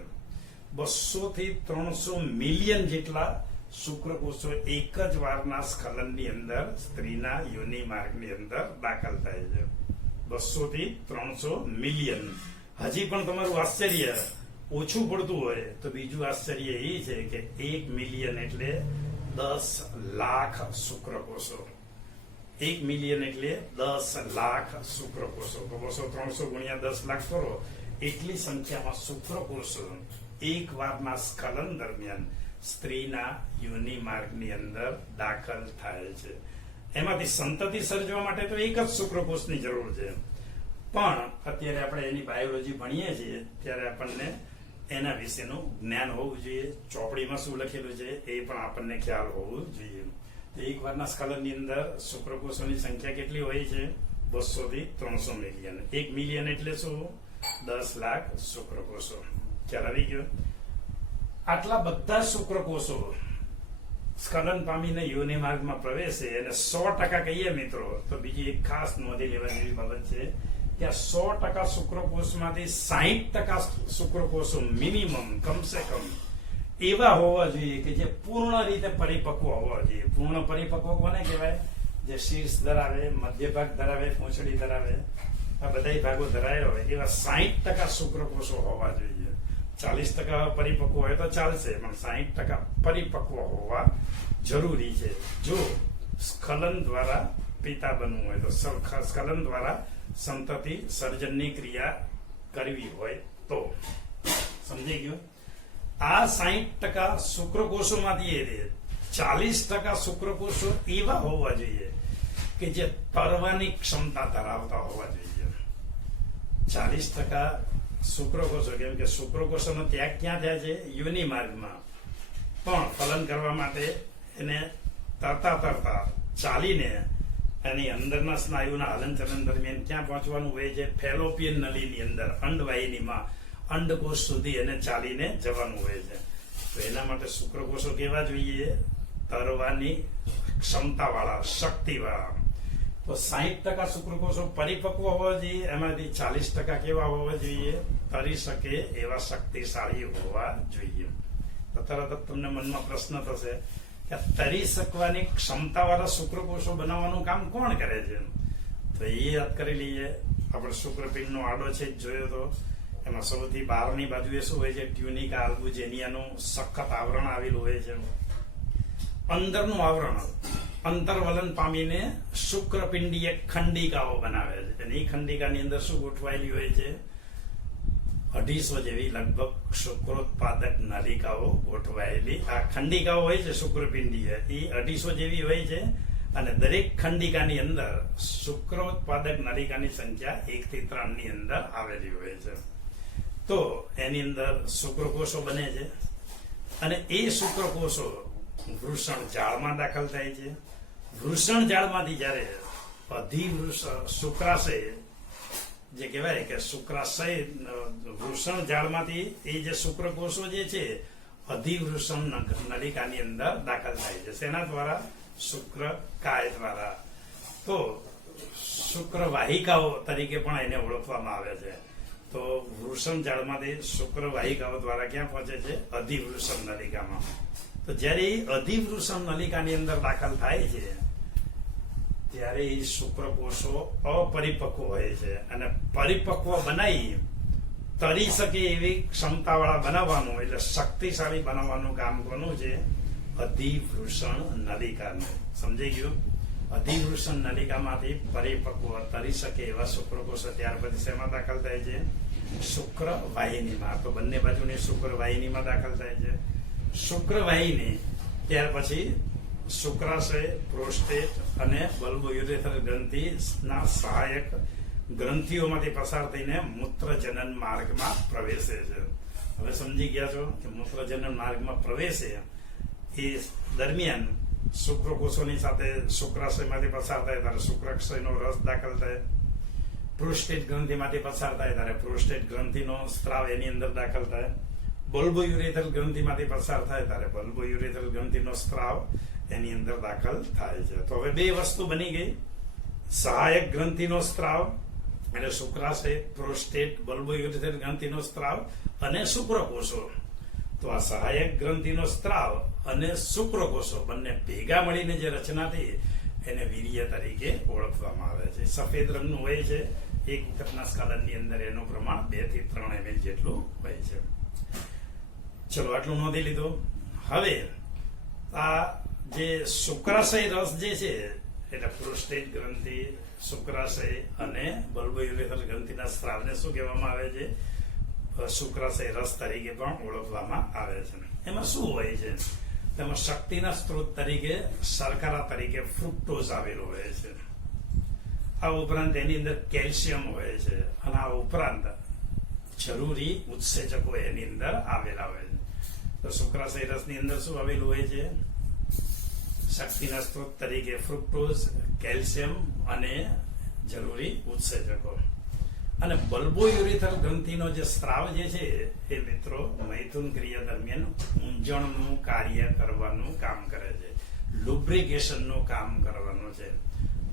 200 થી 300 મિલિયન જેટલા શુક્રકોષો એક જ વારના સ્ખલનની અંદર સ્ત્રીના યોનિ માર્ગની અંદર દાખલ થાય છે. 200 થી 300 મિલિયન. હજી પણ તમારું આશ્ચર્ય ઓછું પડતું હોય તો બીજું આશ્ચર્ય એ છે કે 1 મિલિયન એટલે 10 લાખ શુક્રકોષો. 1 મિલિયન એટલે 10 લાખ શુક્રકોષો. 200 300 ગુણ્યા 10 લાખ કરો, એટલી સંખ્યામાં શુક્રકોષો એક વારના સ્ખલન દરમિયાન સ્ત્રીના યોનિ માર્ગની અંદર દાખલ થાય છે. એમાંથી સંતતિ સર્જવા માટે તો એક જ શુક્રકોષની જરૂર છે. પણ અત્યારે આપણે એની બાયોલોજી ભણીએ છીએ ત્યારે આપણને એના વિશેનું જ્ઞાન હોવું જોઈએ. ચોપડીમાં શું લખેલું છે એ પણ આપણને ખ્યાલ હોવું જોઈએ. તો એક વારના સ્ખલનની અંદર શુક્રકોષોની સંખ્યા કેટલી હોય છે? 200 થી 300 મિલિયન. 1 મિલિયન એટલે શું? 10 લાખ શુક્રકોષો. ખ્યાલ આવી ગયો? આટલા બધા શુક્રકોષો સ્ખલન પામીને યોનિ માર્ગમાં પ્રવેશે અને 100% કહીએ મિત્રો તો બીજી એક ખાસ નોંધી લેવા જેવી બાબત છે કે 100% શુક્રકોષમાંથી 60% શુક્રકોષો મિનિમમ, કમસે કમ એવા હોવા જોઈએ કે જે પૂર્ણ રીતે પરિપક્વ હોવા જોઈએ. પૂર્ણ પરિપક્વ કોને કહેવાય? જે શીર્ષ ધરાવે, મધ્ય ભાગ ધરાવે, પૂંછડી ધરાવે, આ બધા ભાગો ધરાયેલા હોય એવા 60% શુક્રકોષો હોવા જોઈએ. 40% પરિપક્વ હોય તો ચાલશે, પણ 60% પરિપક્વ હોવા જરૂરી છે. જો સ્ખલન દ્વારા પિતા બનવું હોય તો, સ્ખલન દ્વારા સંતતિ સર્જનની ક્રિયા કરવી હોય તો. સમજી ગયું? આ 60% શુક્રકોષોમાંથી 40% શુક્રકોષો એવા હોવા જોઈએ કે જે તરવાની ક્ષમતા ધરાવતા હોવા જોઈએ. 40% શુક્રકોષો, કેમ કે શુક્રકોષોનો ત્યાગ ક્યાં થાય છે? યોનિ માર્ગમાં. પણ ફલન કરવા માટે એને તરતા ચાલીને એની અંદરના સ્નાયુના હલનચલન દરમિયાન ક્યાં પહોંચવાનું હોય છે? ફેલોપિયન નળીની અંદર, અંડવાહિનીમાં અંડકોષ સુધી એને ચાલીને જવાનું હોય છે. તો એના માટે શુક્રકોષો કેવા જોઈએ? તરવાની ક્ષમતાવાળા, શક્તિવાળા. તો 60% શુક્રકોષો પરિપક્વ હોવા જોઈએ, એમાંથી 40% કેવા હોવા જોઈએ? તરી શકે એવા શક્તિશાળી હોવા જોઈએ. તો તરત જ તમને મનમાં પ્રશ્ન થશે કે તરી શકવાની ક્ષમતાવાળા શુક્રકોષો બનાવવાનું કામ કોણ કરે છે? તો એ યાદ કરી લઈએ. આપણે શુક્રપિંડનો આડો છે જોયો તો એમાં સૌથી બહારની બાજુએ શું હોય છે? ટ્યુનિકા આલ્બુજેનિયાનું સખત આવરણ આવેલું હોય છે. અંદરનું આવરણ અંતર્વલન પામીને શુક્રપિંડી એક ખંડિકાઓ બનાવે છે, અને એ ખંડિકાની અંદર શું ગોઠવાયેલી હોય છે? 250 જેવી લગભગ શુક્રોત્પાદક નલિકાઓ ગોઠવાયેલી આ ખંડિકાઓ હોય છે. શુક્રપિંડી એ 250 જેવી હોય છે, અને દરેક ખંડિકાની અંદર શુક્રોત્પાદક નલિકાની સંખ્યા 1 થી 3 ની અંદર આવેલી હોય છે. તો એની અંદર શુક્રકોષો બને છે, અને એ શુક્રકોષો વૃષણ જાળમાં દાખલ થાય છે. વૃષણ જાળમાંથી જયારે શુક્રાશય જે કહેવાય કે શુક્રાશય વૃષણ જાળમાંથી એ જે શુક્રકોષો જે છે અધિવૃષણ નલિકાની અંદર દાખલ થાય છે. શેના દ્વારા? શુક્રકાય દ્વારા. તો શુક્રવાહિકાઓ તરીકે પણ એને ઓળખવામાં આવે છે. તો વૃષણ જાળમાંથી શુક્રવાહિકાઓ દ્વારા ક્યાં પહોંચે છે? અધિવૃષણ નલિકામાં. તો જયારે અધિવૃષણ નલિકાની અંદર દાખલ થાય છે ત્યારે એ શુક્રકોષો અપરિપક્વ હોય છે, અને પરિપક્વ બનાવી તરી શકે એવી ક્ષમતાવાળા બનાવવાનું, એટલે શક્તિશાળી બનાવવાનું કામ કોનું છે? અધિવૃષણ નલિકાનું. સમજાઈ ગયું? અધિવૃષણ નલિકામાંથી પરિપક્વ તરી શકે એવા શુક્રકોષો ત્યાર પછી શેમાં દાખલ થાય છે? શુક્રવાહિનીમાં. તો બંને બાજુની શુક્રવાહિનીમાં દાખલ થાય છે. શુક્રવાહિની ત્યાર પછી શુક્રાશય, પ્રોસ્ટેટ અને બલ્બોયુરેથર ગ્રંથિના સહાયક ગ્રંથિઓમાંથી પસાર થઈને મૂત્રજનન માર્ગમાં પ્રવેશે છે. હવે સમજી ગયા છો કે મૂત્રજનન માર્ગમાં પ્રવેશે એ દરમિયાન શુક્રકોષોની સાથે શુક્રાશયમાંથી પસાર થાય ત્યારે શુક્રાશયનો રસ દાખલ થાય. પ્રોસ્ટેટ ગ્રંથિમાંથી પસાર થાય ત્યારે પ્રોસ્ટેટ ગ્રંથિનો સ્ત્રાવ એની અંદર દાખલ થાય. બલ્બોયુરેથર ગ્રંથિમાંથી પસાર થાય ત્યારે બલ્બોયુરેથર ગ્રંથિનો સ્ત્રાવ એની અંદર દાખલ થાય છે. તો હવે બે વસ્તુ બની ગઈ: સહાયક ગ્રંથિનો સ્ત્રાવ એટલે શુક્રાશય, પ્રોસ્ટેટ, બલ્બોયુરેથર ગ્રંથિનો સ્ત્રાવ અને શુક્રકોષો. તો આ સહાયક ગ્રંથિનો સ્ત્રાવ અને શુક્રકોષો બંને ભેગા મળીને જે રચના થઈ એને વીર્ય તરીકે ઓળખવામાં આવે છે. સફેદ રંગનું હોય છે. એક વખતના સ્કાલનની અંદર એનું પ્રમાણ 2 થી 3 ml જેટલું હોય છે. ચલો, આટલું નોંધી લીધું. હવે આ જે શુક્રાશય રસ જે છે એટલે પ્રોસ્ટેટ ગ્રંથિ, શુક્રાશય અને બલ્બોયુરેથર ગ્રંથિના સ્ત્રાવને શું કહેવામાં આવે છે? શુક્રાશય રસ તરીકે પણ ઓળખવામાં આવે છે. એમાં શું હોય છે? તેમાં શક્તિના સ્ત્રોત તરીકે શર્કરા તરીકે ફ્રુક્ટોઝ આવેલો હોય છે. આ ઉપરાંત એની અંદર કેલ્શિયમ હોય છે, અને આ ઉપરાંત જરૂરી ઉત્સેચકો એની અંદર આવેલા હોય છે. તો શુક્રાશય રસની અંદર શું આવેલું હોય છે? શક્તિના સ્ત્રોત તરીકે ફ્રુક્ટોઝ, કેલ્શિયમ અને જરૂરી ઉત્સેચકો. અને બલ્બોયુરેથર ગ્રંથિનો જે સ્ત્રાવ જે છે એ મિત્રો મૈથુન ક્રિયા દરમિયાન ઊંજણનું કાર્ય કરવાનું કામ કરે છે, લુબ્રિકેશનનું કામ કરવાનું છે.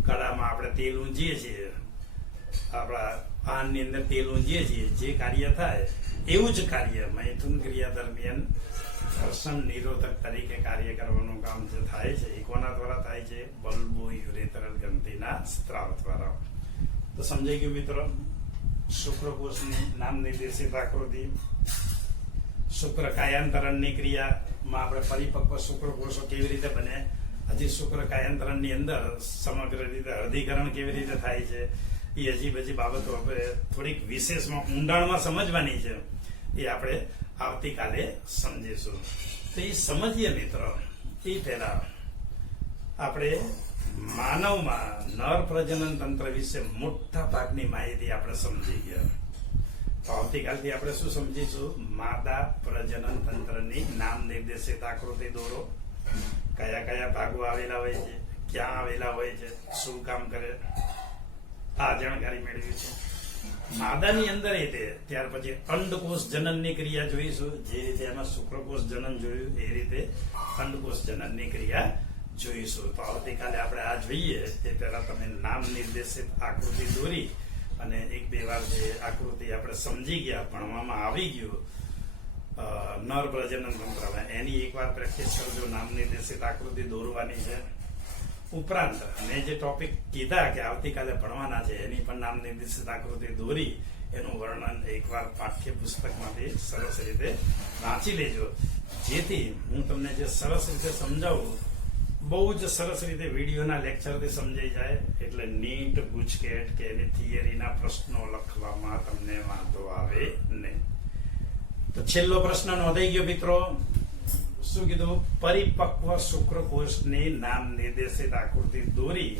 કડામાં આપણે તેલ ઊંજીએ છીએ, આપણા પાનની અંદર તેલ ઊંજીએ છીએ, જે કાર્ય થાય એવું જ કાર્ય મૈથુન ક્રિયા દરમિયાન ઘર્ષણ નિરોધક તરીકે કાર્ય કરવાનું કામ જે થાય છે એ કોના દ્વારા થાય છે? બલ્બોયુરેથર ગ્રંથિના સ્ત્રાવ દ્વારા. તો સમજાઈ ગયું મિત્રો? શુક્રકોષની નામ નિર્દેશિત આકૃતિ. શુક્રકાયાંતરણની ક્રિયામાં આપણે પરિપક્વ શુક્રકોષો કેવી રીતે બને, હજી શુક્રકાયાંતરણની અંદર સમગ્ર રીતે અર્ધીકરણ કેવી રીતે થાય છે, એ હજી બધી બાબતો આપણે થોડીક વિશેષમાં ઊંડાણમાં સમજવાની છે. એ આપણે આવતીકાલે સમજીશું. તો એ સમજીએ મિત્રો એ પહેલા આપણે માનવમાં નર પ્રજનન તંત્ર વિશે મોટા ભાગની માહિતી આપણે સમજી ગયા. તો આવતીકાલથી આપણે શું સમજીશું? માદા પ્રજનન તંત્રની નામ નિર્દેશિત આકૃતિ દોરો. કયા કયા ભાગો આવેલા હોય છે, ક્યાં આવેલા હોય છે, શું કામ કરે, આ જાણકારી મેળવીશું. માદાની અંદર ત્યાર પછી અંડકોષ જનનની ક્રિયા જોઈશું. જે રીતે એમાં શુક્રકોષ જનન જોયું એ રીતે અંડકોષ જનનની ક્રિયા જોઈશું. તો આવતીકાલે આપણે આ જોઈએ એ પહેલા તમે નામ નિર્દેશિત આકૃતિ દોરી અને એક બે વાર જે આકૃતિ આપણે સમજી ગયા, ભણવામાં આવી ગયું નર પ્રજનન તંત્રમાં, એની એકવાર પ્રેક્ટિસ કરજો. નામ નિર્દેશિત આકૃતિ દોરવાની છે. ઉપરાંત મેં જે ટોપિક કીધા કે આવતીકાલે ભણવાના છે એની પણ નામ નિર્દેશિત આકૃતિ દોરી એનું વર્ણન એકવાર પાઠ્યપુસ્તકમાંથી સરસ રીતે વાંચી લેજો, જેથી હું તમને જે સરસ રીતે સમજાવું બહુ જ સરસ રીતે વિડીયોના લેક્ચરથી સમજાઈ જાય, એટલે નીટ ગુજકેટ કે એની થિયરીના પ્રશ્નો લખવામાં તમને વાંધો આવે નહીં. તો છેલ્લો પ્રશ્ન નોંધાઈ ગયો મિત્રો. શું કીધું? પરિપક્વ શુક્રકોષની નામ નિર્દેશિત આકૃતિ દોરી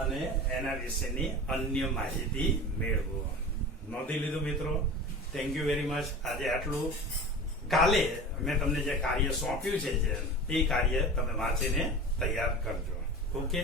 અને એના વિશેની અન્ય માહિતી મેળવો. નોંધી લીધું મિત્રો? Thank you very much. આજે આટલું. કાલે મેં તમને જે કાર્ય સોંપ્યું છે એ કાર્ય તમે વાંચીને તૈયાર કરજો. ઓકે.